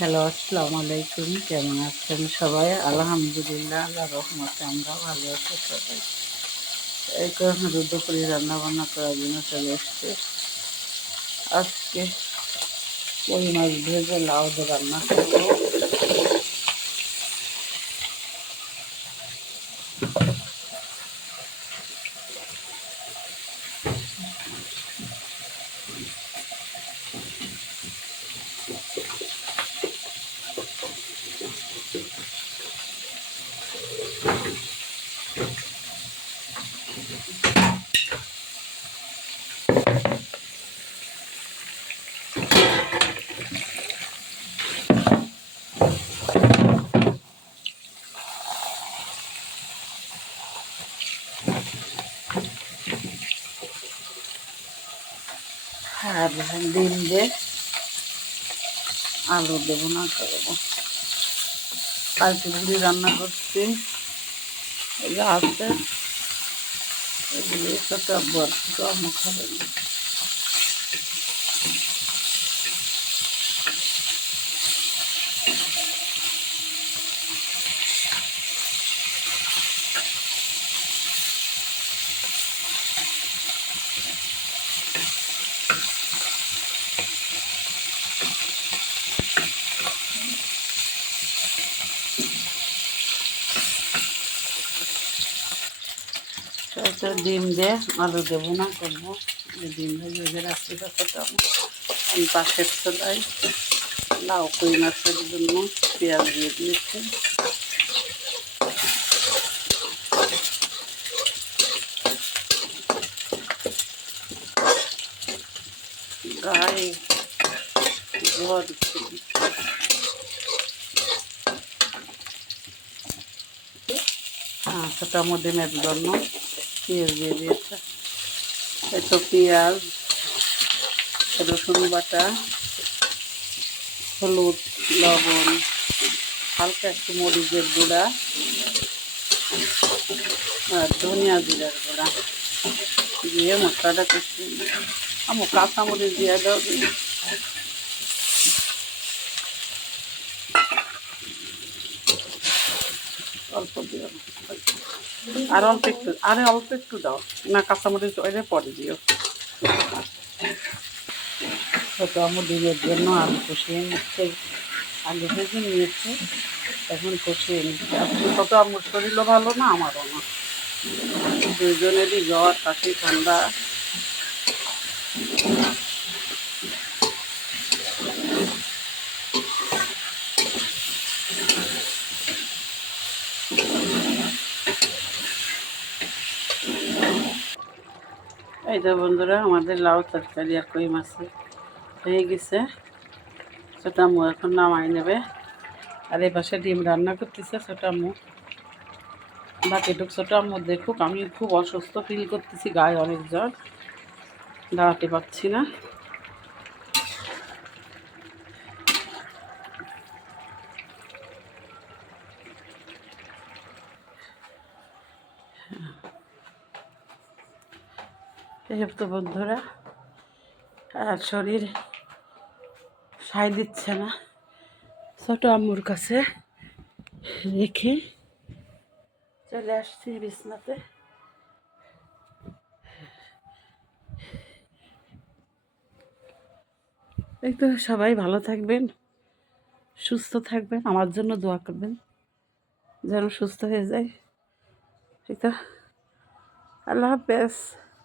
Hello, আসসালামু আলাইকুম। কেমন আছেন সবাই? আলহামদুলিল্লাহ, আল্লাহর রহমতে আমরা ভালো আছি সবাই। এই তো দুপুরে রান্না বান্না করার জন্য চলে এসছে। আজকে কই মাছ ভেজে লাউ দিয়ে রান্না করবো। আর ডিম দিয়ে আলু দেবো না করবো। কালকে ভুড়ি রান্না করছি, এগুলো আছে, এগুলো সাথে আব্বুর আম্মু খাবে না। তো ডিম দিয়ে আলু দেবো না করবো। ডিম ভেজে রাখছি ততটা। আমি পাশের চুলায় লাউ কই মাছের জন্য পেঁয়াজ দিয়ে দিয়েছি। গায়ে ধোয়া দিচ্ছি। ছোটো ডিমের জন্য পেঁয়াজ দিয়ে দিয়েছে। এতো পেঁয়াজ, রসুন বাটা, হলুদ, লবণ, হালকা একটু মরিচের গুঁড়া আর ধনিয়া জিরার গুঁড়া দিয়ে মশলাটা কষি। আমি কাঁচামরিচ দিয়ে দাও, অল্প দিও, আর অল্প একটু, আরে অল্প একটু দাও না, কাঁচামরিচ ওইটা পরে দিও। ছোটো ডিমের জন্য আলু কষিয়ে নিচ্ছে, আলু ভেজে নিয়েছে, এখন কষিয়ে নিচ্ছে। ছোটো আম্মুর শরীরও ভালো না, আমারও না, দুজনেরই জ্বর, কাশি, ঠান্ডা। এই তো বন্ধুরা, আমাদের লাউ তরকারি আর কই মাছে হয়ে গেছে। ছোটো আম্মু এখন নামাই নেবে। আর এই পাশে ডিম রান্না করতেছে ছোটো আম্মু। বাকিটুক ছোটো আম্মু দেখুক। আমি খুব অসুস্থ ফিল করতেছি, গায়ে অনেক জ্বর, দাঁড়াতে পারছি না। এই তো বন্ধুরা, আর শরীর সায় দিচ্ছে না, ছোটো আম্মুর কাছে রেখে চলে আসছি বিছনাতে। এই তো সবাই ভালো থাকবেন, সুস্থ থাকবেন, আমার জন্য দোয়া করবেন যেন সুস্থ হয়ে যায়। ঠিক তো, আল্লাহ হাফেজ।